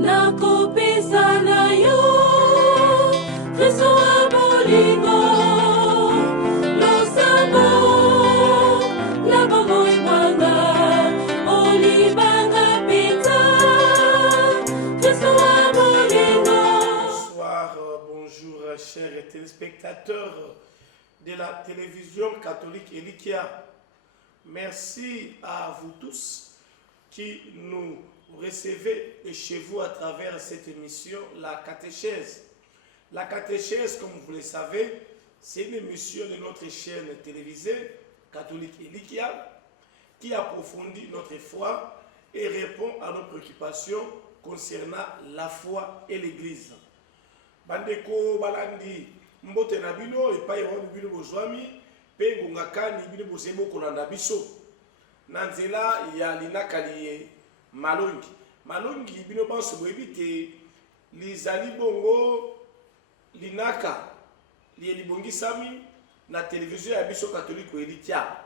nakopesa na yo Kristo wa bolingo losambo na bomoi mwanga olibanga pita Kristo wa bolingo. Bonsoir, bonjour chers téléspectateurs de la télévision catholique Elikia. Merci à vous tous qui nous recevez chez vous à travers cette émission, la catéchèse. La catéchèse, comme vous le savez, c'est une émission de notre chaîne télévisée catholique Elikia qui approfondit notre foi et répond à nos préoccupations concernant la foi et l'Église. Bandeko balandi mbote na bino epai wa bino bozwami pe ngongakani bino bozemo kolanda biso na nzela ya linakali malongi malongi bino banso boyebite lizali bongo linaka libongisami na télévision ya biso catholique Elikia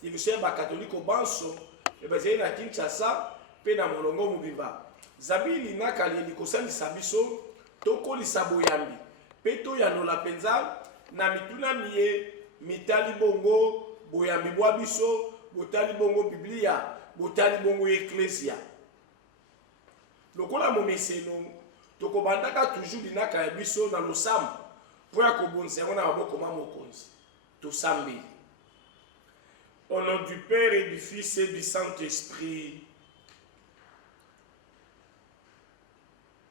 télévision ya catholique banso ebazeli na Kinshasa pe na molongo mobimba zabi linaka likosalisa biso tokolisa boyambi pe toyanola penza na mituna miye mitali bongo boyambi bwa biso botali bongo biblia botali bongo ecclesia lokola momeseno tokobandaka toujours linaka ya biso na losambo po ya kobonisa yango na maboko ma mokonzi tosambi. Au nom du Père et du Fils et du Saint-Esprit.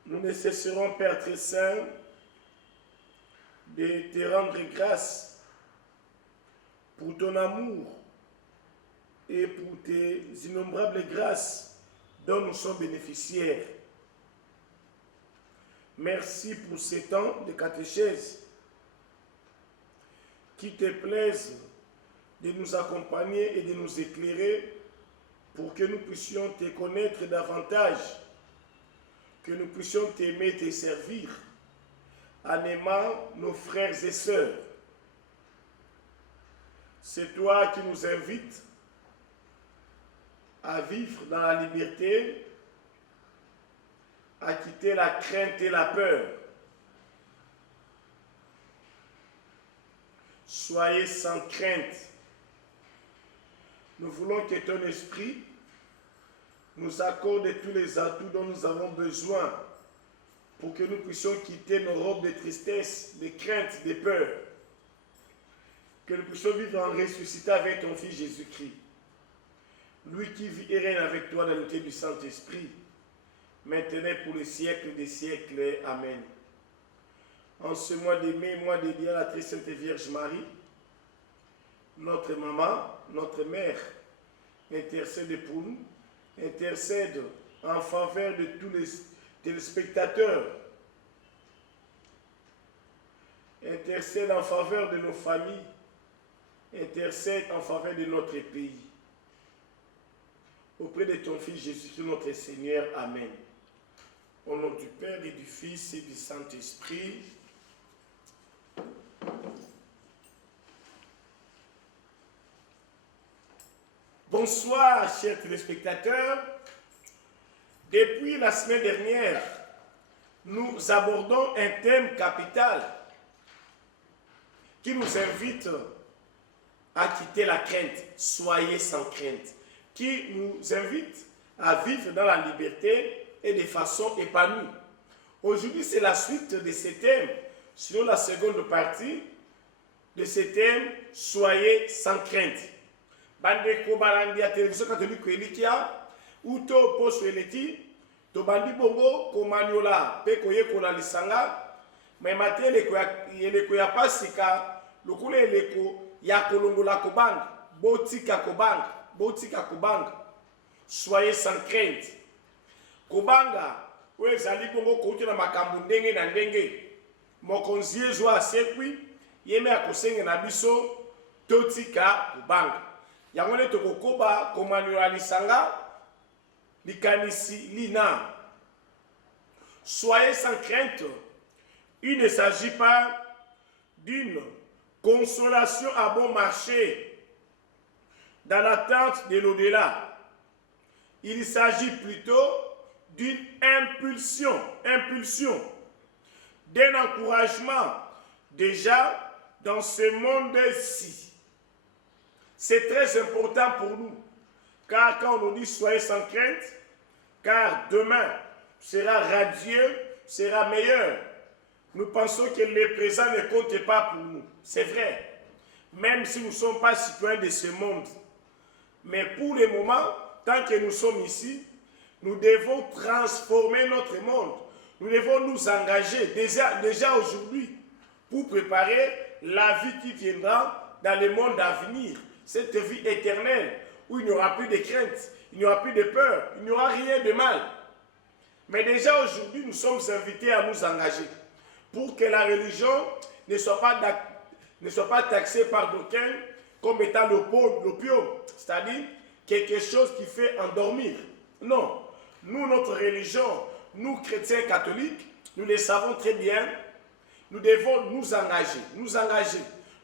Nous ne cesserons, Père très saint, de te rendre grâce pour ton amour et pour tes innombrables grâces dont nous sommes bénéficiaires. Merci pour ces temps de catéchèse qui te plaisent de nous accompagner et de nous éclairer pour que nous puissions te connaître davantage, que nous puissions t'aimer et te servir en aimant nos frères et sœurs. C'est toi qui nous invites à vivre dans la liberté, à quitter la crainte et la peur. Soyez sans crainte. Nous voulons que ton esprit nous accorde tous les atouts dont nous avons besoin pour que nous puissions quitter nos robes de tristesse, de crainte, de peur. Que nous puissions vivre en ressuscité avec ton Fils Jésus-Christ. Lui qui vit et règne avec toi dans l'unité du Saint-Esprit, maintenant pour les siècles des siècles. Amen. En ce mois de mai, mois dédié à la très sainte Vierge Marie, notre maman, notre mère, intercède pour nous, intercède en faveur de tous les téléspectateurs, intercède en faveur de nos familles, intercède en faveur de notre pays. Auprès de ton Fils Jésus-Christ, notre Seigneur. Amen. Au nom du Père et du Fils et du Saint-Esprit. Bonsoir, chers téléspectateurs. Depuis la semaine dernière, nous abordons un thème capital qui nous invite à quitter la crainte. Soyez sans crainte. Qui nous invite à vivre dans la liberté et de façon épanouie. Aujourd'hui, c'est la suite de ce thème, selon la seconde partie de ce thème, soyez sans crainte. Bandeko balandi ya télévision catholique Elikia, ou to poso eleti, to bandi bongo komanyola pe koyekola lisanga, mais matin eleko ya pasika, lokule eleko ya kolongola kobanga, botika kobanga. Botika kubanga, soyez sans crainte. Kubanga, we zali bongo kouti na makambo ndenge na ndenge. Mokonzi ezwa asekwi, yeme akosenge na biso, totika kubanga. Yangone tokokoba komanyola lisanga, likanisi lina. Soyez sans crainte. Il ne s'agit pas d'une consolation à bon marché dans l'attente de l'au-delà. Il s'agit plutôt d'une impulsion, d'un encouragement déjà dans ce monde-ci. C'est très important pour nous, car quand on nous dit soyez sans crainte, car demain sera radieux, sera meilleur. Nous pensons que le présent ne compte pas pour nous. C'est vrai, même si nous ne sommes pas citoyens de ce monde. Mais pour le moment, tant que nous sommes ici, nous devons transformer notre monde. Nous devons nous engager déjà aujourd'hui pour préparer la vie qui viendra dans le monde à venir. Cette vie éternelle où il n'y aura plus de crainte, il n'y aura plus de peur, il n'y aura rien de mal. Mais déjà aujourd'hui, nous sommes invités à nous engager pour que la religion ne soit pas taxée par d'aucuns comme étant l'opium, c'est-à-dire quelque chose qui fait endormir. Non, nous, notre religion, nous chrétiens catholiques, nous le savons très bien, nous devons nous engager.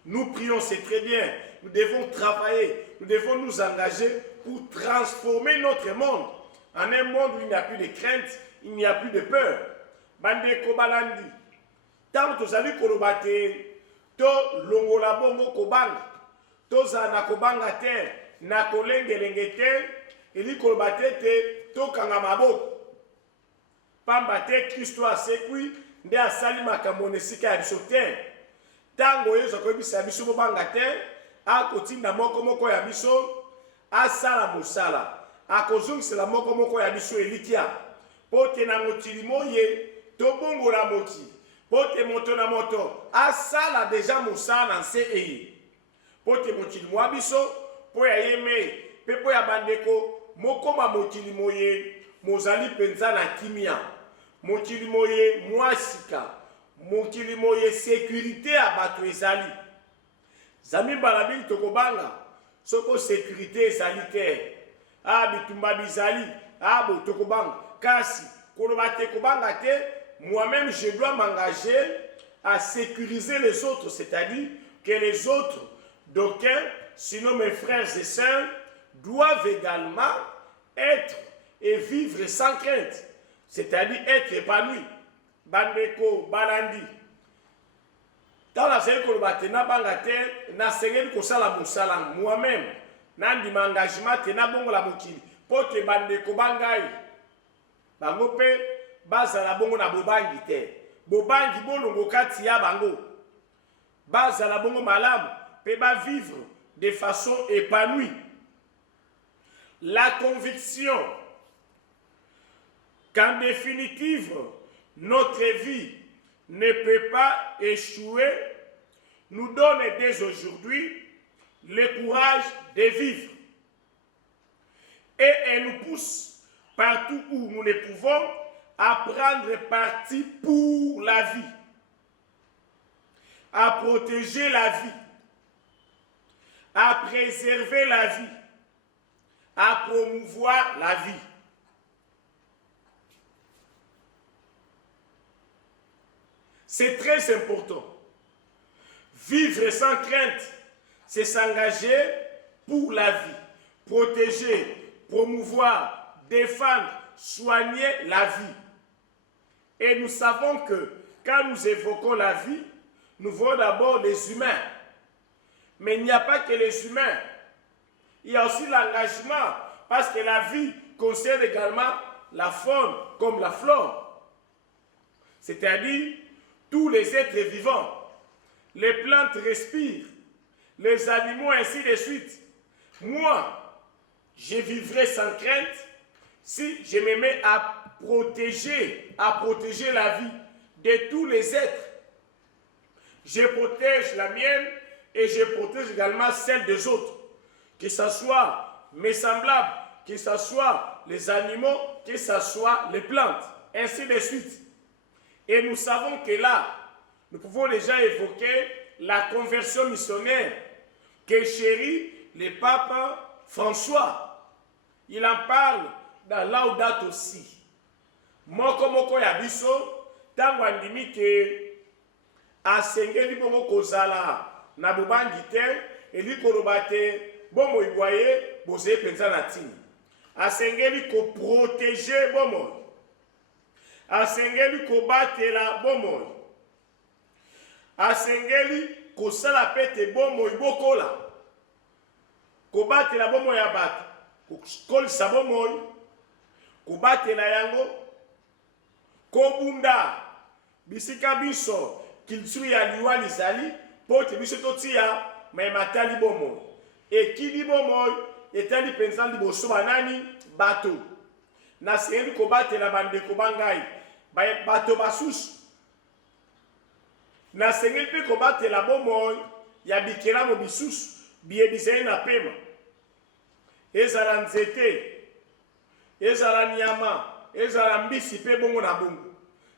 Nous prions, c'est très bien, nous devons travailler, nous devons nous engager pour transformer notre monde en un monde où il n'y a plus de crainte, il n'y a plus de peur. Bandeko balandi, tant que vous kolobate, to longola bongo kobanga, to zana kobanga te, na kolengelenge te, eli kolobate te, to kanga maboko. Pamba te Kristo asekwi, nde asali makambo nesika ya biso te. Tango yezo koyebisa biso bobanga te, akotinda moko ya biso, asala mosala. Akozongisela moko ya biso elikia. Pote na motili moye, to bongo la moti. Pote moto na moto, asala deja mosala na nse eye. Pote motili mwa biso, po ya yeme, pe po ya bandeko, mokoma motili moye, mozali penza na kimia. Motili moye mwasika. Motili moye sécurité a bato ezali. Zami balabili tokobanga, soko sécurité ezali te. Bitumba bizali, bo tokobanga. Kasi, kolobate kobanga te, moi-même je dois m'engager à sécuriser les autres, c'est-à-dire que les autres, d'aucuns, sinon mes frères et sœurs, doivent également être et vivre sans crainte, c'est-à-dire être épanouis. Bandeko, balandi. Dans la série kolobate na banga te, na sengeli kosala mosala moi-même, nandi m'engagement te na bongo la mokili, pote bandeko bangai. Bango pe bazala bongo na bobangi te. Bobangi bolongo kati ya bango. Bazala bongo malamu pe ba vivre de façon épanouie. La conviction qu'en définitive notre vie ne peut pas échouer nous donne dès aujourd'hui le courage de vivre. Et elle nous pousse partout où nous le pouvons à prendre parti pour la vie, à protéger la vie, à préserver la vie, à promouvoir la vie. C'est très important. Vivre sans crainte, c'est s'engager pour la vie, protéger, promouvoir, défendre, soigner la vie. Et nous savons que quand nous évoquons la vie, nous voyons d'abord les humains. Mais il n'y a pas que les humains. Il y a aussi l'engagement, parce que la vie concerne également la faune comme la flore. C'est-à-dire tous les êtres vivants. Les plantes respirent, les animaux ainsi de suite. Moi, je vivrai sans crainte si je me mets à protéger la vie de tous les êtres. Je protège la mienne et je protège également celle des autres. Que ce soit mes semblables, que ce soit les animaux, que ce soit les plantes, ainsi de suite. Et nous savons que là, nous pouvons déjà évoquer la conversion missionnaire que chérit le pape François. Il en parle dans Laudato Si. Moko ya biso, tango andimi ke asengeli bongo kozala na bobangi te, eli kolobate bomo iboye boze penza na tini. Asengeli ko protéger bomo. asengeli kobatela bomoi, asengeli kosala pete bomoi bokola, kobatela bomoi ya bato, kokolisa bomoi, kobatela yango, kobunda bisika biso culture ya liwa lizali pote biso totia me matali bomoi, ekili bomoi etali penza liboso banani bato, nasengeli kobatela bandeko bangai bato basusu, nasengeli mpe kobatela bomoi ya bikelamo bisusu biyebiseli na pema, ezala nzete, ezala nyama, ezala mbisi mpe bongo na bongo,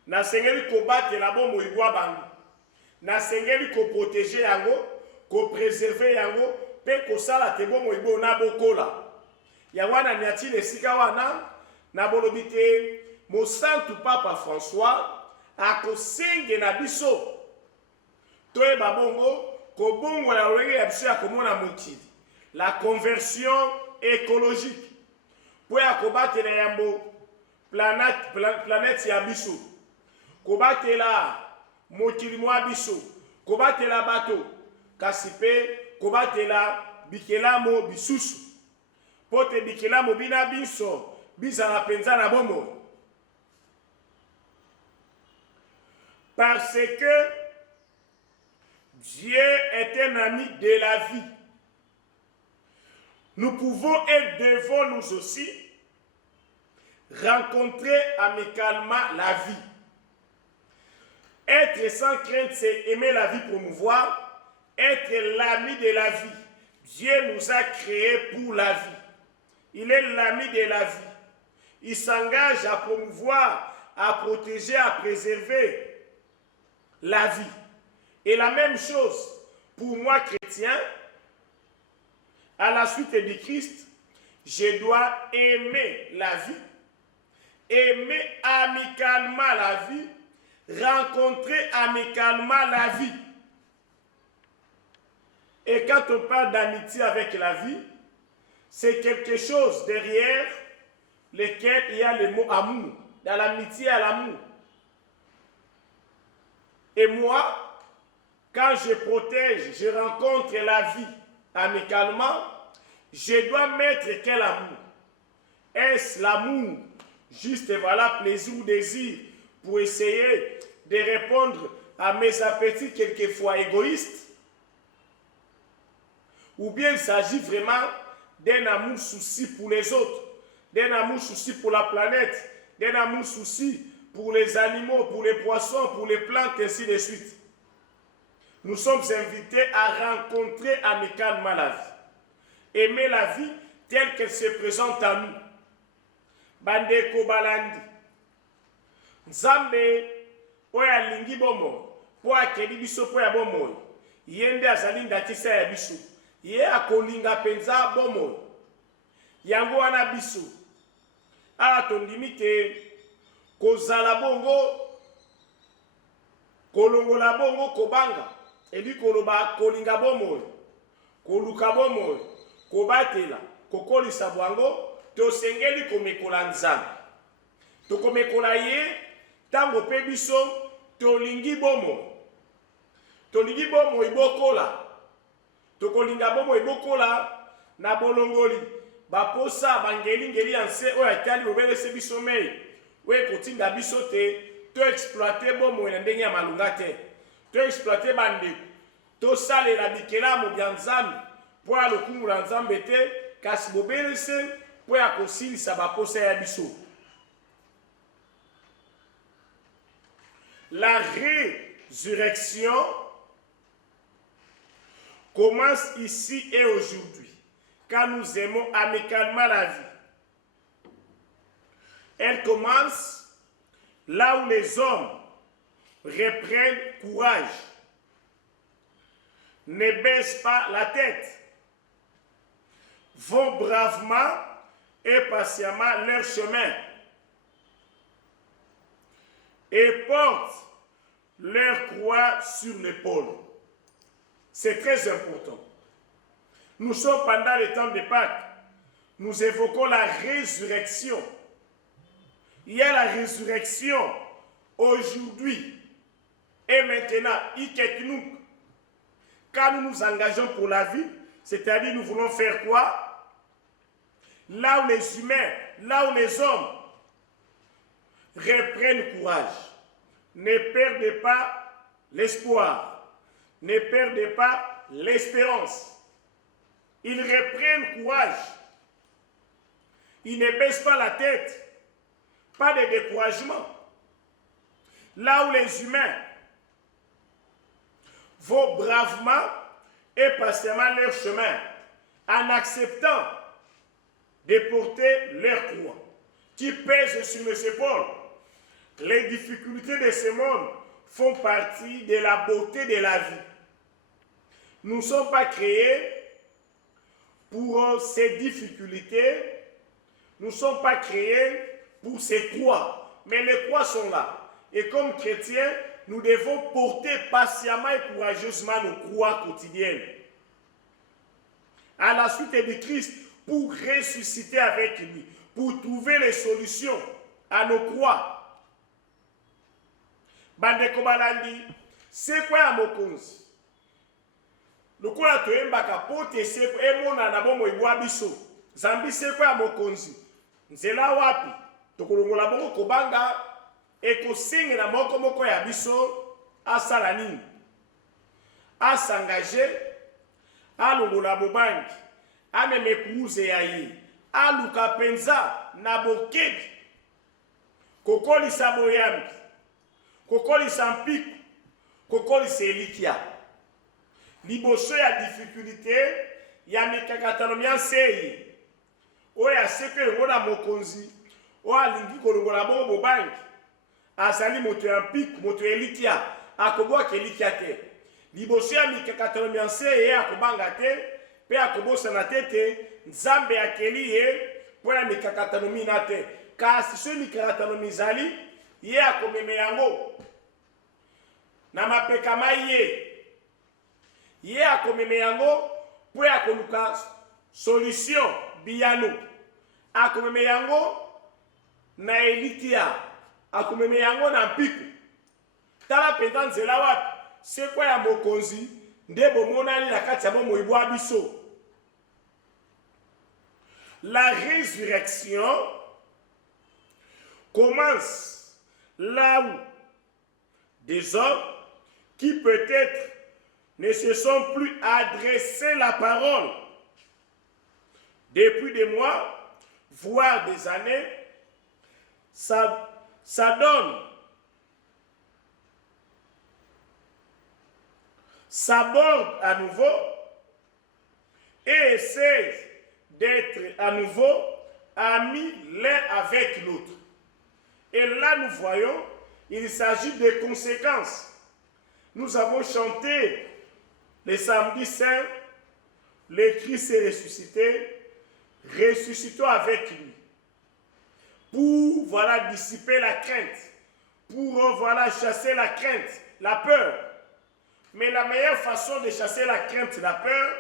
nasengeli kobatela bomoi bwa bango, nasengeli koprotege yango, kopreserve yango mpe kosala te bomoi bo na bokola. Yango wana niatili esika wana na bolobi te mosantu papa François akosenge na biso toyeba bongo kobongola lolenge ya biso ya komona mokili, la conversion écologique mpo ya kobatela yambo planète ya biso, kobatela mokili mwa biso, kobatela bato, kasi mpe kobatela bikelamo bisusu mpo te bikelamo bina biso bizala penza na bomoi. Parce que Dieu est un ami de la vie, nous pouvons être devant nous aussi rencontrer amicalement la vie. Être sans crainte, c'est aimer la vie, promouvoir, être l'ami de la vie. Dieu nous a créés pour la vie. Il est l'ami de la vie. Il s'engage à promouvoir, à protéger, à préserver la vie. Et la même chose pour moi, chrétien, à la suite du Christ, je dois aimer la vie, aimer amicalement la vie, rencontrer amicalement la vie. Et quand on parle d'amitié avec la vie, c'est quelque chose derrière lequel il y a le mot amour. Dans l'amitié, il y a l'amour. Et moi, quand je protège, je rencontre la vie amicalement, je dois mettre quel amour? Est-ce l'amour juste, voilà, plaisir ou désir pour essayer de répondre à mes appétits quelquefois égoïstes? Ou bien il s'agit vraiment d'un amour souci pour les autres, d'un amour souci pour la planète, d'un amour souci pour les animaux, pour les poissons, pour les plantes, ainsi de suite. Nous sommes invités à rencontrer amicalement la vie. Aimer la vie telle qu'elle se présente à nous. Bandeko balandi. Nzambe oya lingi bomo, po akeli biso po ya bomo. Yende azali ndatisa ya biso. Ye akolinga penza bomo. Yango wana biso. A tondimi te kozala bongo, kolongola bongo kobanga. Eli koloba kolinga bomo, koluka bomo, kobatela, kokolisa bwango, tosengeli komekola nzambe. Tokomekola ye, tango pe biso, tolingi bomo. Tolingi bomo ibokola. Tokolinga bomo ibokola, na bolongoli. Baposa bangeli ngeli anse oya tali obelese biso mei. We kotinda biso te, to exploiter bomo na ndenge ya malunga te. To exploiter bande. To sale la bikelamo bya nzambe. Po ya lokumu la nzambe te, kasi bobelese po ya kosilisa baposa ya biso. La résurrection commence ici et aujourd'hui, quand nous aimons amicalement la vie. Elle commence là où les hommes reprennent courage, ne baissent pas la tête, vont bravement et patiemment leur chemin et portent leur croix sur l'épaule. C'est très important. Nous sommes pendant le temps de Pâques. Nous évoquons la résurrection. Il y a la résurrection aujourd'hui et maintenant, quand nous nous engageons pour la vie, c'est-à-dire nous voulons faire quoi? Là où les humains, là où les hommes reprennent courage, ne perdez pas l'espoir, ne perdez pas l'espérance. Ils reprennent courage, ils ne baissent pas la tête, pas de découragement. Là où les humains vont bravement et patiemment leur chemin en acceptant de porter leur croix qui pèse sur mes épaules. Les difficultés de ce monde font partie de la beauté de la vie. Nous ne sommes pas créés pour ces difficultés, nous ne sommes pas créés pour ces croix, mais les croix sont là. Et comme chrétiens, nous devons porter patiemment et courageusement nos croix quotidiennes à la suite de Christ pour ressusciter avec lui, pour trouver les solutions à nos croix. Bandeko balandi, c'est quoi ya mokonzi? Lokola toyembaka pote seko emona na bomo ibwa biso. Zambi seko ya mokonzi. Nzela wapi? Tokolongola bongo kobanga ekosingela moko moko ya biso asala nini? Asangaje, alongola bobangi, ameme kuuze ya ye, aluka penza na bokebi, kokolisa boyambi, kokolisa mpiku, kokolisa elikia. Liboso ya difficulté ya mikakatano miansei oya seke ngona mokonzi o alingi kolongola bongo bobangi azali moto ya mpiku moto elikia akobwa kelikia te liboso ya mikakatano miansei akobanga te pe akobosa na tete nzambe akeli ye po ya mikakatano mina te kasi so mikakatano mizali ye akomeme yango na mapeka mai ye akomeme yango po akoluka solution biyano akomeme yango na elikia akomeme yango na mpiku tala mpenza nzela wapi sekwa ya mokonzi nde bomonani na kati ya bomoi bwa biso. La résurrection commence là où des hommes qui peut-être ne se sont plus adressés la parole depuis des mois, voire des années, s'aborde à nouveau et essaie d'être à nouveau amis l'un avec l'autre. Et là, nous voyons, il s'agit des conséquences. Nous avons chanté le samedi saint, le Christ est ressuscité, ressuscitons avec lui. Pour, voilà, dissiper la crainte, pour, voilà, chasser la crainte, la peur. Mais la meilleure façon de chasser la crainte, la peur,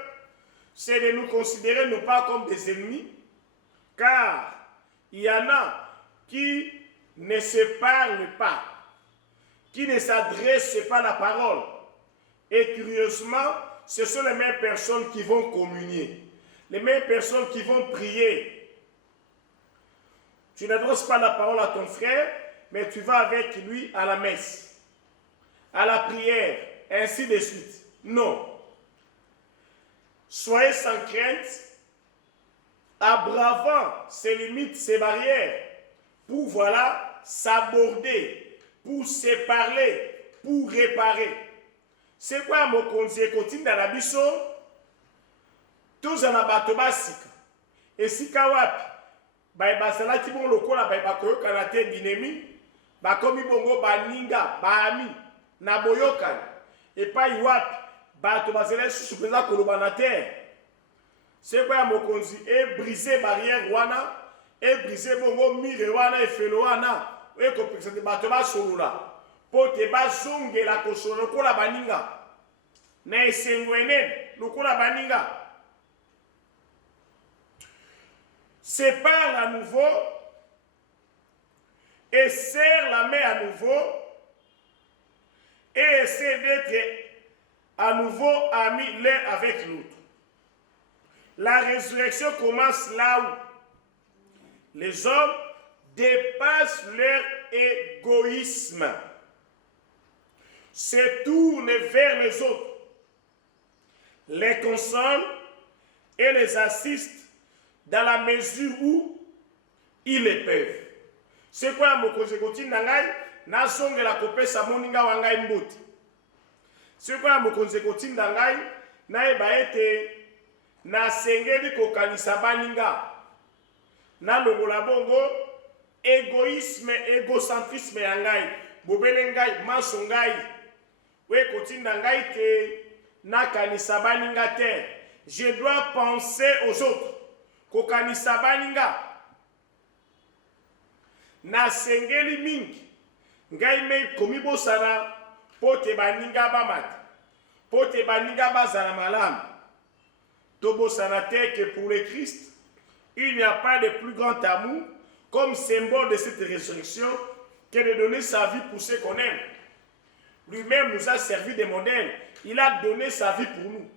c'est de nous considérer non pas comme des ennemis, car il y en a qui ne se parlent pas, qui ne s'adressent pas à la parole. Et curieusement, ce sont les mêmes personnes qui vont communier, les mêmes personnes qui vont prier. Tu n'adresses pas la parole à ton frère, mais tu vas avec lui à la messe, à la prière, ainsi de suite. Non. Soyez sans crainte, abbravant ses limites, ses barrières, pour, voilà, s'aborder, pour se parler, pour réparer. C'est quoi mokonzi ekotinda na biso tozala bato basika esika wapi baye basalaki bongo lokola baye bakoyokana te binemi bakomi bongo baninga baami na boyokani epai wapi bato bazala susu mpenza koloba na te. C'est quoi mokonzi ebrise barrière wana ebrise bongo mire wana efelo wana ekopekisa te bato basolola po te bazongela kosolola lokola baninga na esengo enene lokola baninga. Se parle à nouveau et serre la main à nouveau et essaient d'être à nouveau amis l'un avec l'autre. La résurrection commence là où les hommes dépassent leur égoïsme, se tournent vers les autres, les consolent et les assistent dans la mesure où ils le peuvent. C'est quoi mokonzi kotinda ngai nazongela kopesa moninga wa ngai mbuti. C'est quoi mokonzi kotinda ngai nayeba ete nasengeli kokanisa baninga nalongola bongo égoïsme égocentrisme ya ngai bobele ngai maso ngai we kotinda ngai te nakanisa baninga te. Je dois penser aux autres kokanisa baninga nasengeli mingi ngai me komi bosana pote baninga bamata pote baninga bazala malamu tobosana te que pour le Christ il n'y a pas de plus grand amour comme symbole de cette résurrection que de donner sa vie pour ceux qu'on aime. Lui-même nous a servi de modèle. Il a donné sa vie pour nous.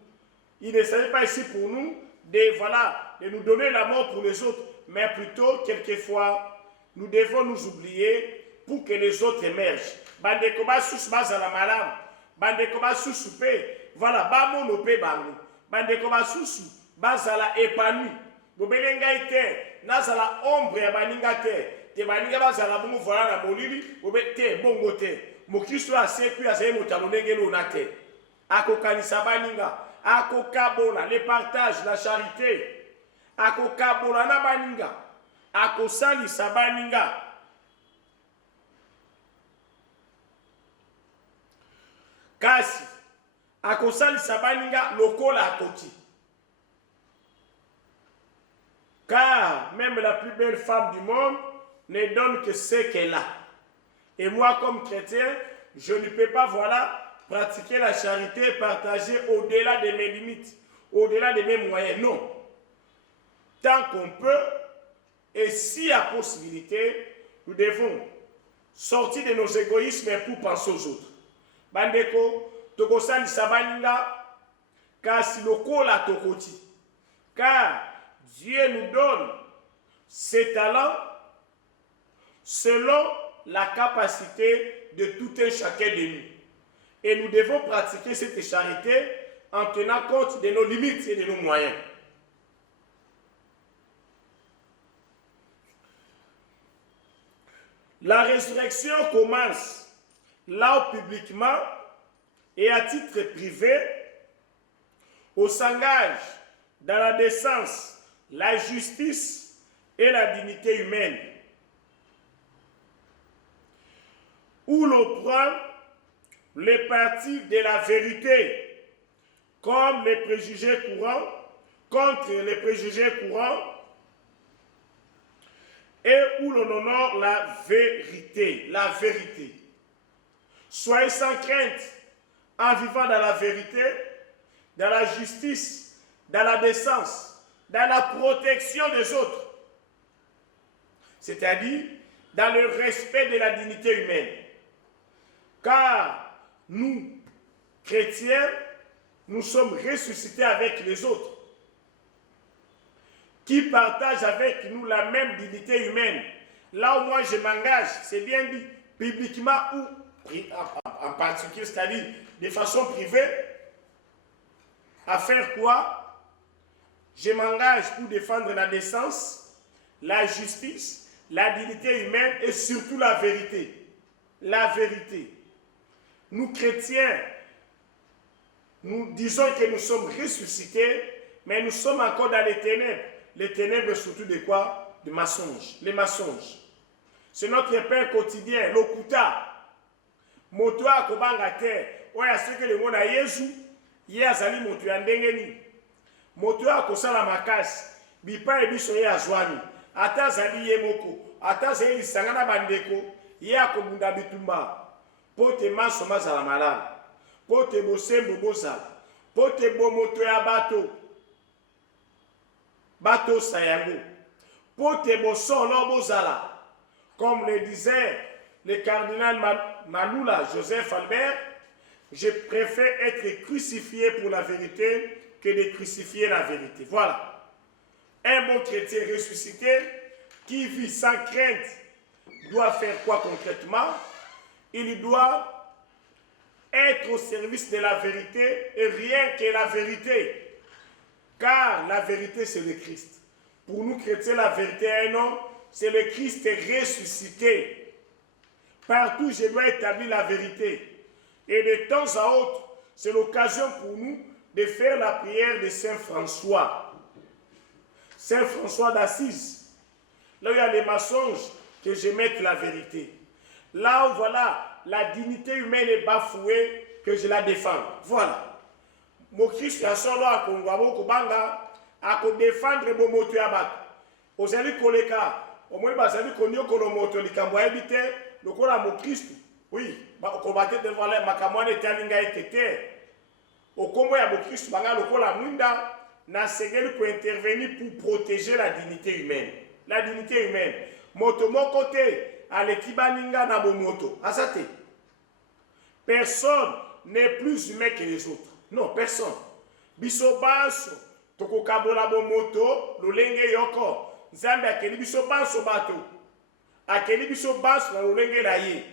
Il ne s'agit pas ici pour nous de nous donner la mort pour les autres, mais plutôt quelquefois nous devons nous oublier pour que les autres émergent. Bandeko ba sous bazala malam, bandeko ba sous pe, voilà ba mono pe bango. Bandeko ba sous bazala épanoui. Bobelenga ite nazala ombre ya baninga te baninga bazala bongo voilà na molili bobe te bongo te mokristo asekwi azaye motalo ndenge lona te akokanisa baninga akokabola le partage la charité akokabola na baninga akosalisa baninga kasi akosalisa baninga lokola akoti. Car même la plus belle femme du monde ne donne que ce qu'elle a. Et moi, comme chrétien, je ne peux pas, pratiquer la charité, partager au-delà de mes limites, au-delà de mes moyens. Non. Tant qu'on peut, et s'il y a possibilité, nous devons sortir de nos égoïsmes pour penser aux autres. Bandeko, tokosali sabaninga, kasi lokola tokoti. Car Dieu nous donne ces talents selon la capacité de tout un chacun de nous. Et nous devons pratiquer cette charité en tenant compte de nos limites et de nos moyens. La résurrection commence là où publiquement et à titre privé, on s'engage dans la décence, la justice et la dignité humaine, où l'on prend les partis de la vérité comme les préjugés courants, contre les préjugés courants, et où l'on honore la vérité, la vérité. Soyez sans crainte en vivant dans la vérité, dans la justice, dans la décence, dans la protection des autres, c'est-à-dire dans le respect de la dignité humaine. Car nous, chrétiens, nous sommes ressuscités avec les autres, qui partagent avec nous la même dignité humaine. Là où moi je m'engage, c'est bien dit, publiquement ou en particulier, c'est-à-dire de façon privée, à faire quoi? Je m'engage pour défendre la décence, la justice, la dignité humaine et surtout la vérité. La vérité. Nous chrétiens, nous disons que nous sommes ressuscités, mais nous sommes encore dans les ténèbres. Les ténèbres surtout de quoi? De mensonges. Les mensonges. C'est notre pain quotidien, l'okuta. Motoa kobanga te, oya seke le mona Yesu, ye azali moto ya ndenge nini. Moto akosala makasi bipa ebiso ye azwani ata azali ye moko ata azali lisanga na bandeko ye akobunda bitumba pote maso mazala malamu pote bosembo bozala pote bomoto ya bato sayango pote bosolo bozala comme le disait le cardinal Maloula Joseph Albert Je préfère être crucifié pour la vérité que de crucifier la vérité. Voilà. Un bon chrétien ressuscité qui vit sans crainte doit faire quoi concrètement? Il doit être au service de la vérité et rien que la vérité. Car la vérité, c'est le Christ. Pour nous chrétiens, la vérité est un nom, c'est le Christ ressuscité. Partout, je dois établir la vérité. Et de temps à autre, c'est l'occasion pour nous de faire la prière de Saint François. Saint François d'Assise. Là où il y a les mensonges, que je mette la vérité. Là où voilà, la dignité humaine est bafouée, que je la défende. Voilà. Mon Christ a solo à Kongwabo Kobanga, à défendre mon moto à battre. Aux alliés Koleka, au moins, bazali konyo kolomoto likambo ebite, lokola mon Christ. Oui, ba combattre devant les makamwane talinga etete. Au combo ya mon Christ banga lokola mwinda na segeli pour intervenir pour protéger la dignité humaine. La dignité humaine. Moto mon côté, à l'équibaninga na moto. Asate. Personne n'est plus humain que les autres. Non, personne. Biso baso, toko kabola bo moto, lolenge yoko. Nzambe akeli biso baso bato. Akeli biso baso na lolenge la ye.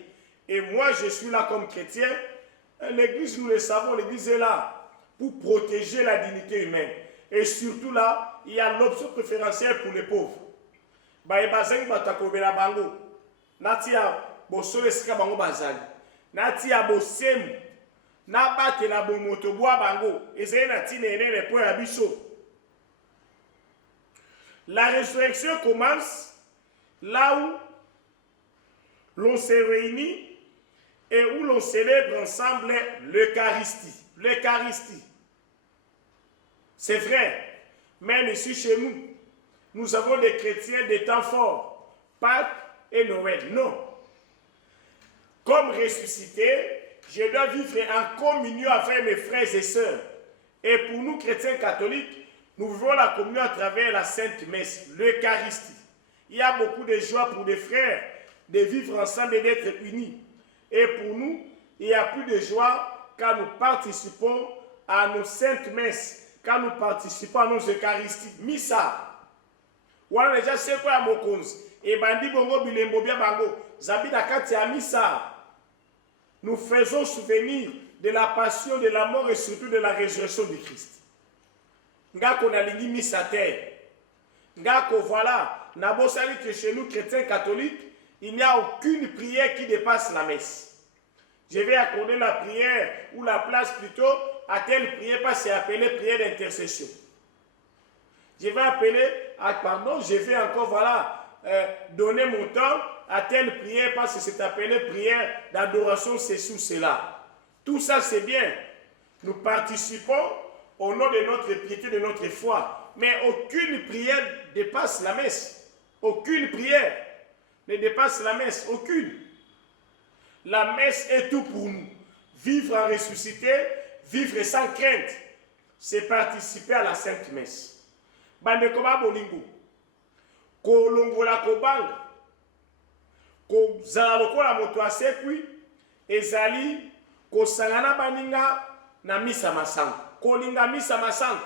Et moi, je suis là comme chrétien. L'église, nous le savons, l'église est là pour protéger la dignité humaine. Et surtout là, il y a l'option préférentielle pour les pauvres. Baebazeng batakobela bango. Natia bosole sika bango bazali. Natia bosem. Na bate la bomoto boa bango. Ezeye na tine enene po ya biso. La résurrection commence là où l'on se réunit et où l'on célèbre ensemble l'Eucharistie. L'Eucharistie. C'est vrai. Même ici chez nous, nous avons des chrétiens des temps forts. Pâques et Noël. Non. Comme ressuscité, je dois vivre en communion avec mes frères et sœurs. Et pour nous, chrétiens catholiques, nous vivons la communion à travers la Sainte Messe, l'Eucharistie. Il y a beaucoup de joie pour des frères de vivre ensemble et d'être unis. Et pour nous, il y a plus de joie quand nous participons à nos saintes messes, quand nous participons à nos Eucharisties. Missa. Voilà déjà c'est quoi mon cause. Et bandi bongo bilembo bia bango. Zabida kati ya missa. Nous faisons souvenir de la passion, de la mort et surtout de la résurrection du Christ. Ngako na lingi missa terre. Ngako voilà. Nabosali que chez nous chrétiens catholiques, il n'y a aucune prière qui dépasse la messe. Je vais accorder la prière ou la place plutôt à telle prière parce que c'est appelé prière d'intercession. Je vais encore voilà donner mon temps à telle prière parce que c'est appelé prière d'adoration, c'est sous cela. Tout ça c'est bien. Nous participons au nom de notre piété, de notre foi. Mais aucune prière dépasse la messe. Aucune prière ne dépasse la messe. Aucune. La messe est tout pour nous. Vivre en ressuscité, vivre sans crainte, c'est participer à la Sainte Messe. Bande koma bolingo. Ko longola ko banga. Ko zala lokola moto asekwi ezali ko sangana baninga na misa masanga. Ko linga misa masanga.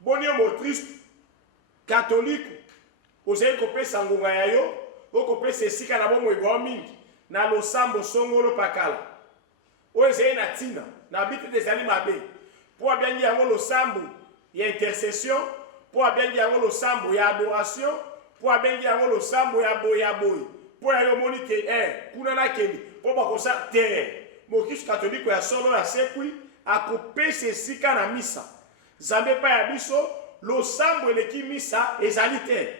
Boni mo triste catholique. Ozeli ko pesa ngonga yayo, ko pesa esika na bomo ego mingi na losambo songolo pakala. Ozeli na tina na bitu desali mabe. Po abiangi yango losambo ya intercession, po abiangi yango losambo ya adoration, po abiangi yango losambo ya boy. Po ya yomoni ke kuna na kebi, po bakosa te. Mo Christ catholique ya solo ya sekwi akopesa esika na misa. Zambe pa ya biso losambo eleki misa ezali te.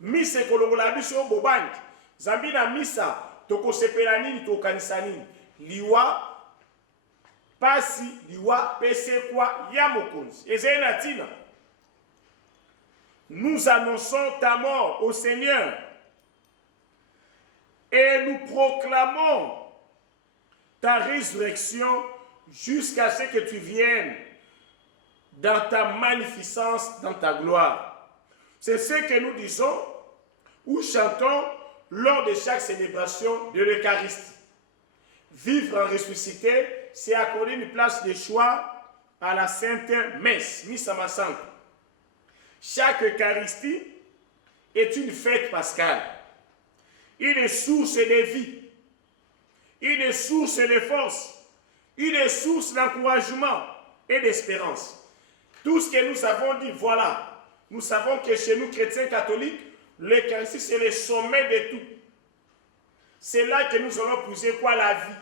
Misa ekolongola biso bobangi. Zambi na misa tokosepela nini tokanisa nini? Liwa pasi liwa pese kwa ya mokonzi. Ezali na tina. Nous annonçons ta mort au Seigneur et nous proclamons ta résurrection jusqu'à ce que tu viennes dans ta magnificence, dans ta gloire. C'est ce que nous disons ou chantons lors de chaque célébration de l'Eucharistie. Vivre en ressuscité, c'est accorder une place de choix à la Sainte Messe, Missa Massante. Chaque Eucharistie est une fête pascale, une source de vie, une source de force, une source d'encouragement et d'espérance. Tout ce que nous avons dit, voilà, nous savons que chez nous, chrétiens catholiques, l'Eucharistie, c'est le sommet de tout. C'est là que nous allons puiser quoi la vie.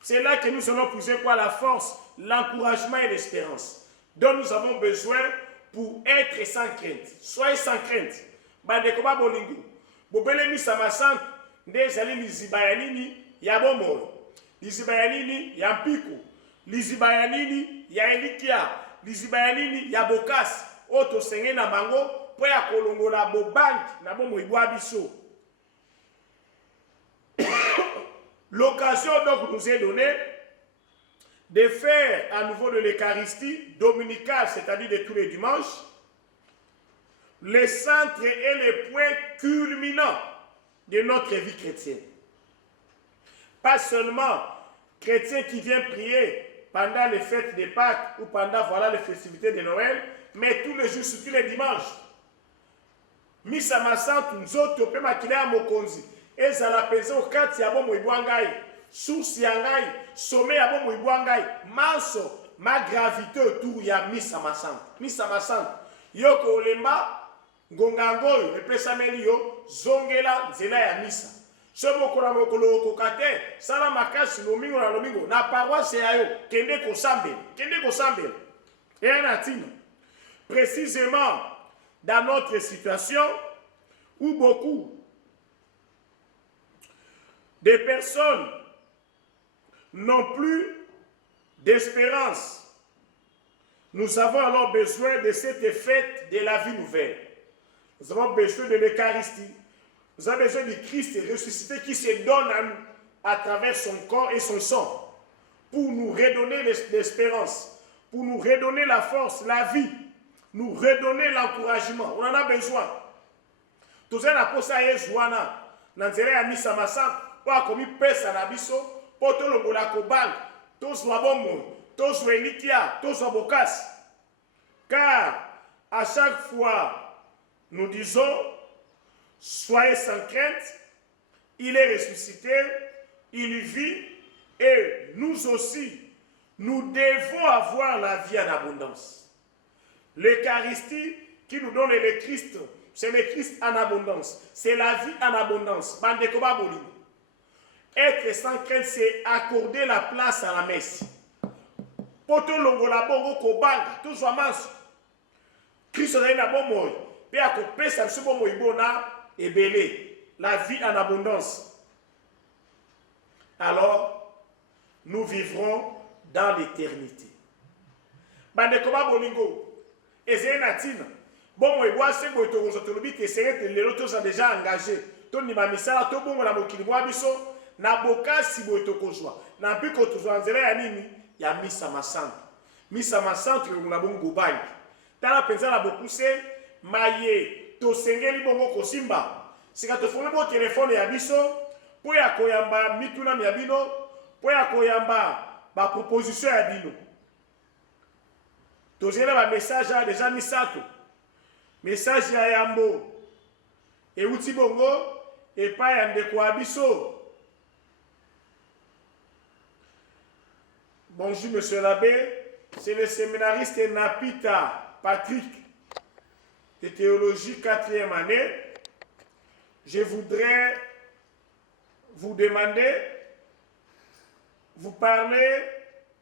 C'est là que nous allons puiser quoi la force, l'encouragement et l'espérance dont nous avons besoin pour être sans crainte. Soyez sans crainte. Bandekoba bolingo. Bobele misa masante ndezali liziba ya nini ya bomo. Liziba ya nini ya mpiko. Liziba ya nini ya elikia. Liziba ya nini ya bokasi. Oto senge na bango po ya kolongola bobanki na bomo ibwa biso. L'occasion donc nous est donnée de faire à nouveau de l'Eucharistie dominicale, c'est-à-dire de tous les dimanches, le centre et le point culminant de notre vie chrétienne. Pas seulement chrétiens qui viennent prier pendant les fêtes de Pâques ou pendant voilà, les festivités de Noël, mais tous les jours, surtout les dimanches. Misa Massante, nous autres, on peut maquiller à Mokonzi. Ezala penza okati ya bomo ibwangai, source ya ngai, sommet ya bomo ibwangai, manso, ma gravité autour ya Misa Massante. Misa Massante, yoko olemba, ngongangoyo, epesameli yo, zongela nzela ya misa. Somo kola mokolo okokate, sala makasi lomingo na lomingo, na paroisse ya yo, kende kosambele. Et un atino. Précisément, dans notre situation, où beaucoup des personnes n'ont plus d'espérance, nous avons alors besoin de cette fête de la vie nouvelle. Nous avons besoin de l'Eucharistie. Nous avons besoin du Christ ressuscité qui se donne à nous à travers son corps et son sang pour nous redonner l'espérance, pour nous redonner la force, la vie, nous redonner l'encouragement. On en a besoin. Tout ça, la posa Yezuana, Nanzere ya Misa Massante, pour komi pesa na biso, pour to longola ko bank, to zwa bomo, to zwa elikia, to zwa bokas. Car à chaque fois, nous disons, soyez sans crainte, il est ressuscité, il vit, et nous aussi, nous devons avoir la vie en abondance. L'Eucharistie qui nous donne le Christ, c'est le Christ en abondance, c'est la vie en abondance. Bandekoba Bolingo. Être sans crainte, c'est accorder la place à la messe. Poto longola bongo kobanga, tout soit manso. Christ est na bon moy. Pe akope sa biso bon moy bona ebele. La vie en abondance. Alors, nous vivrons dans l'éternité. Bandekoba Bolingo. Ezé natina. Bon moy boa se boy to rozotolobi te sere les lotos sont déjà engagés. To ni ba misala to bongo na mokili boa biso. Na bokasi boy to kozwa. Na mpiko tozwa nzela ya nini? Ya Misa Massante. Misa Massante na bongo banki. Tala penza na bokuse maye to sengeli bongo kosimba. Sika to fone bo telefone ya biso po ya koyamba mituna ya bino, po ya koyamba ba proposition ya bino. Tozela ba message ya déjà misato. Message ya yambo. E uti bongo e pa ya ndeko abiso. Bonjour monsieur l'abbé, c'est le séminariste Napita Patrick de théologie 4e année. Je voudrais vous demander, vous parler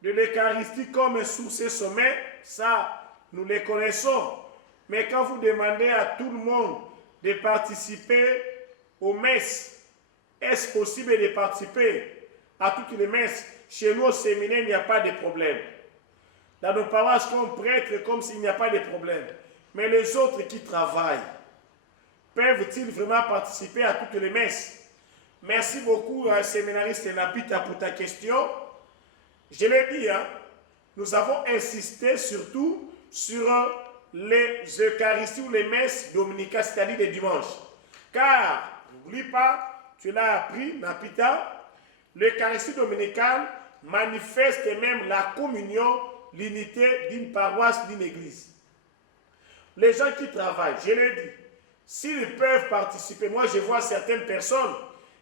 de l'Eucharistie comme source et sommet, ça nous les connaissons. Mais quand vous demandez à tout le monde de participer aux messes, est-ce possible de participer à toutes les messes? Chez nous au séminaire, il n'y a pas de problème. Dans nos paroisses, comme prêtres, comme s'il n'y a pas de problème. Mais les autres qui travaillent, peuvent-ils vraiment participer à toutes les messes? Merci beaucoup, séminariste Napita, pour ta question. Je l'ai dit, hein, nous avons insisté surtout sur les Eucharisties ou les messes dominicales, c'est-à-dire les dimanches. Car, n'oublie pas, tu l'as appris, Napita, l'Eucharistie dominicale manifeste même la communion, l'unité d'une paroisse, d'une église. Les gens qui travaillent, je l'ai dit, s'ils peuvent participer, moi je vois certaines personnes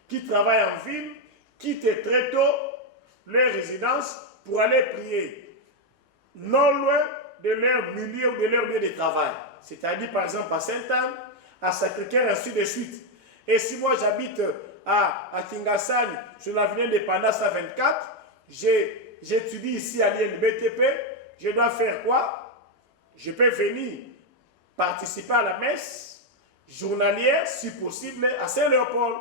qui travaillent en ville, quittent très tôt leur résidence pour aller prier, non loin de leur milieu ou de leur lieu de travail. C'est-à-dire par exemple à Sainte-Anne, à Sacré-Cœur, ainsi de suite. Et si moi j'habite à Kingasani, sur l'avenue Indépendance à 24, j'étudie ici à l'INBTP, je dois faire quoi? Je peux venir participer à la messe journalière, si possible, à Saint-Léopold.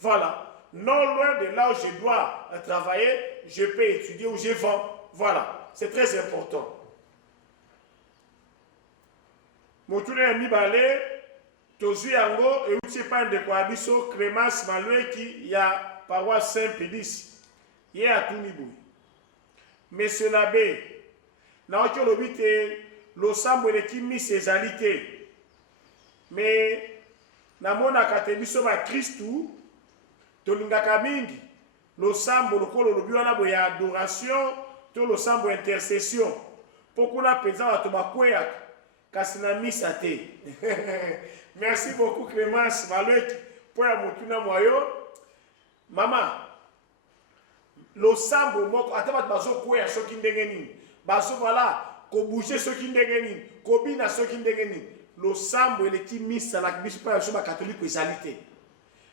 Voilà. Non loin de là où je dois travailler, je peux étudier où je vends. Voilà. C'est très important. Motune ya mibale, tozui yango, et uti pa ndeko abiso, Clémence Malweki, ya paroisse Saint-Pédis. Ye atuni boui. Monsieur l'abbé, na oki olobite, losambo eleki mis ezali te. Mais namonaka te biso ba Kristu tolingaka mingi losambo lokolo lobi wana boye ya adoration to losambo intercession mpo kuna mpenza bato bakweyaka kasi na misa te. Merci beaucoup Clémence Malweki mpo ya motuna mwayo. Mama, losambo moko ata bato bazokweya soki ndenge nini, bazo voilà kobouche soki ndenge nini, kobina soki ndenge nini, losambo eleki misa na biso mpo ya biso bakatolike ezali te.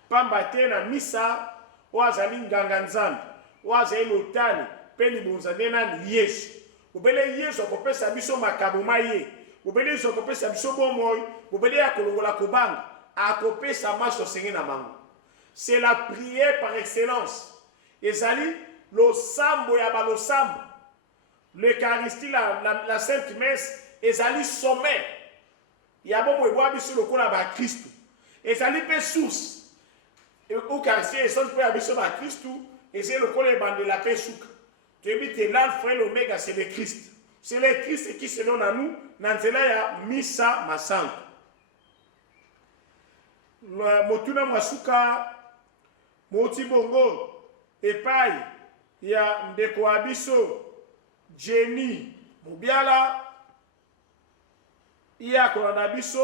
Pamba te na misa oyo azali nganga nzambe, oyo azali lotali mpe libonza nde nani Yesu. Obele Yesu akopesa biso makambo ma ye, obele Yesu akopesa biso bomoi, obele akolongola kobanga, akopesa maso senge na mango. C'est la prière par excellence. Ezali losambo ya balosambo. L'Eucharistie, la Sainte Messe, ezali sommet. Yabo mwebwa biso lokola ba Kristu. Ezali pe source. L'Eucharistie ezali pe biso ba Kristu, ezali lokola ebande la pe souka. Tu es l'alpha et l'oméga, c'est le Christ. C'est le Christ qui selon à nous, nanzela ya misa masante. Motuna masuka moti bongo epai ya ndeko abiso Jenny Mubiala il y a Kolanda Bisso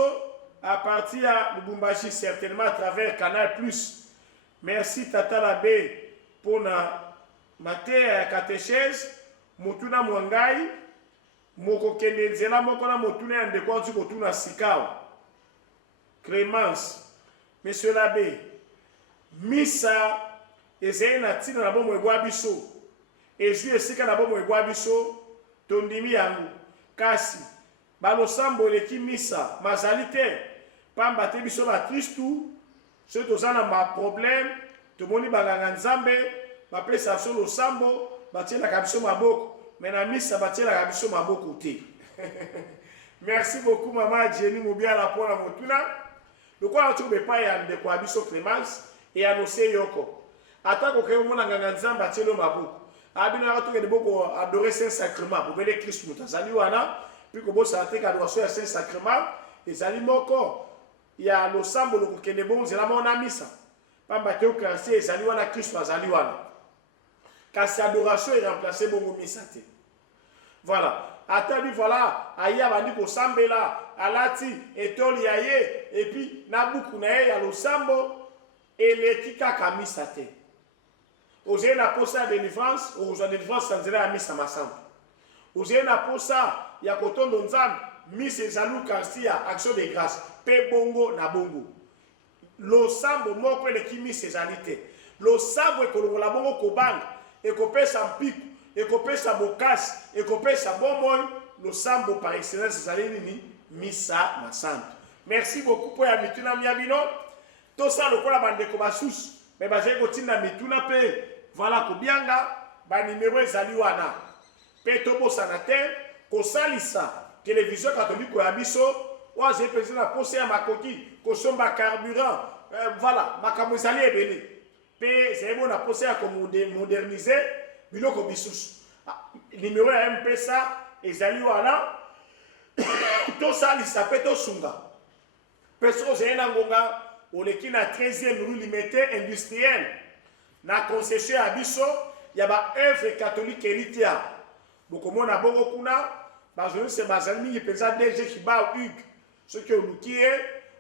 à partir de Lubumbashi, certainement à travers Canal+. Merci Tata Labé pour ma terre catéchèse. Motuna Mwangai, Moko Kendenzela, Mokona Motuna Ndekwantu Motuna Sikao. Clémence, Monsieur l'abbé, Missa, Ezei Natina na bomo egwa biso. Ezu esika na bomo egwa biso, tondimi yangu. Kasi, balosambo eleki misa, mazali te, pamba te biso ba Kristu, soki toza na ma problème, tomoni banganga nzambe, bapesa biso losambo, batielaka biso maboko, mais na misa batielaka biso maboko te. Merci beaucoup Maman Jenny Mubiala pour la motuna. Lokola tu bepa ya ndeko abiso Clémence et annoncer yoko. Atako ke mona nganga nzamba tielo maboko. Abina ratoke de boko adorer Saint-Sacrement, bobele Christ mutazali wana, puis ko bosa ateka adoration ya Saint-Sacrement, ezali moko ya losambo lokokende bon zela mona misa. Pamba te Eucharistie ezali wana Christ azali wana. Kasi adoration est remplacée bongo misa te. Voilà. Atali voilà, aya bandi ko sambela, alati etoli aye et puis nabuku na ye ya losambo eleki kaka misa te. Oze na posa de délivrance, oza délivrance sanzela ya misa masambo. Oze na posa ya kotondo nzambe, misa ezali Eucharistie ya action de grâce, pe bongo na bongo. Losambo moko eleki misa ezali te. Losambo ekolongola bongo kobanga, ekopesa mpiku, ekopesa bokasi, ekopesa bomoi, losambo par excellence ezali nini misa masambo. Merci beaucoup pour ya mituna miabino. To sa lokola bandeko basusu, mais bazali kotinda mituna pe voilà kobianga ba numéro ezali wana. Pe tobosana te kosalisa télévision catholique ya biso oaze pesi na posa ya makoki kosomba carburant voilà makambo ezali ebele. Pe zebo na posa ya moderniser biloko bisusu. Numéro ya M-Pesa ezali wana tosalisa pe tosunga. Peso zena ngonga oleki na 13e rue Limité industrielle na concession ya biso il y a ba œuvre catholique elitia bokomona bongo kuna bajournaliste bazali mingi penza DG Kiba Hugues ce que olukie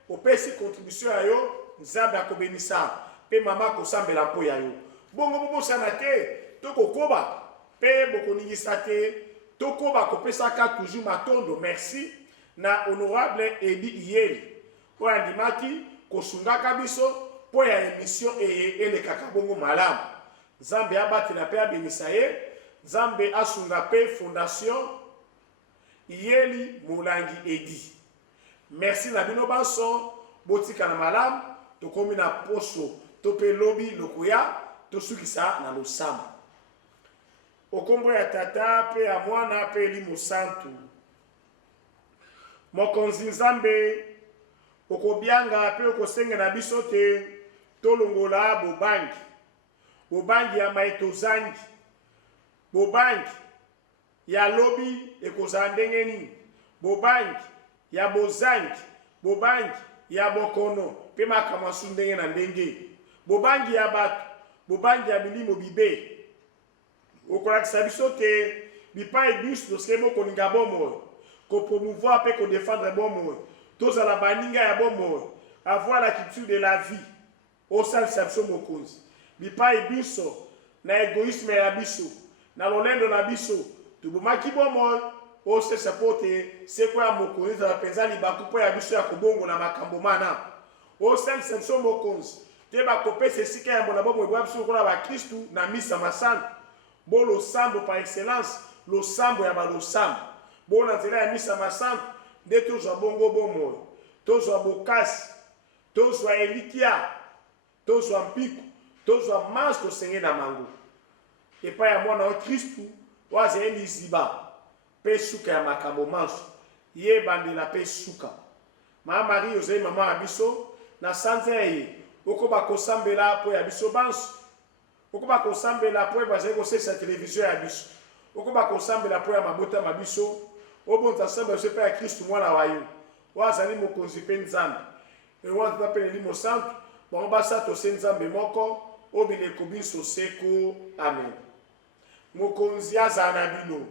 opesi contribution ya yo nzambe akobemisa pe mama kosambela mpo ya yo bongo bobosana te tokokoba pe bokoningisa te tokoba kopesaka toujours matondo merci na honorable Edi Iyeli oyo andimaki kosungaka biso mpo ya émission elekaka bongo malamu nzambe abatela mpe abimisa ye nzambe asunga mpe fondation Iyeli Molangi Edi merci na bino banso botika na malamu tokomi na poso to mpe lobi lokoya tosukisa na losamba okombo ya tata mpe ya mwana mpe elimo santu mokonzi nzambe okobianga mpe okosengela biso te tolongola bobangi ya maitozangi bobangi ya lobi ekozala ndenge nini bobangi ya bozangi bobangi ya bokono mpe makambo asu ndenge na ndenge bobangi ya bato bobangi ya bilimo bibe okolakisa biso te bipai biso tosike bokolinga bomoi kopromouvoir mpe kodefendre bomoi tozala baninga ya bomoi avoir la culture de la vie osalisa biso mokonzi bipai biso na egoisme ya biso na lolendo na biso tobomaki bomoi osesa mpo te seko ya mokonzi ezala mpenza libaku mpo ya biso ya kobongola makambo mana osalisa biso mokonzi te bakopesa esika ya mbona bomoi bwa biso lokola bakristu na misa masanta bo losambo par excellence losambo ya balosambo bo na nzela ya misa masanta nde tozwa bongo bomoi tozwa bokasi tozwa elikia tozwa mpiku tozwa manse tosenge na mango epai ya mwana wa kristu oyo azali liziba mpe suka ya makambo manso ye bandela mpe suka mama marie ozali mama ya biso na sanza ye okoba kosambela mpo ya biso banso okoba kosambela mpo bazali kosalisa televizio ya biso okoba kosambela mpo ya mabota ma biso obonza sambela biso mpe ya kristu mwana wa yo oyo azali mokonzi mpe nzambe ewana mpe elimo santu bango basa tose nzambe moko oyo bileko biso seko amen mokonzi azala na bino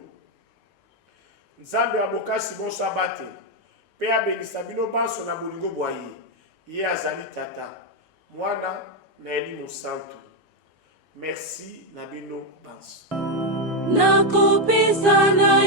nzambe ya bokasi bonso abate mpe abenisa bino banso na bolingo bwa ye azali tata mwana na elimo santu merci na bino banso nakopesa na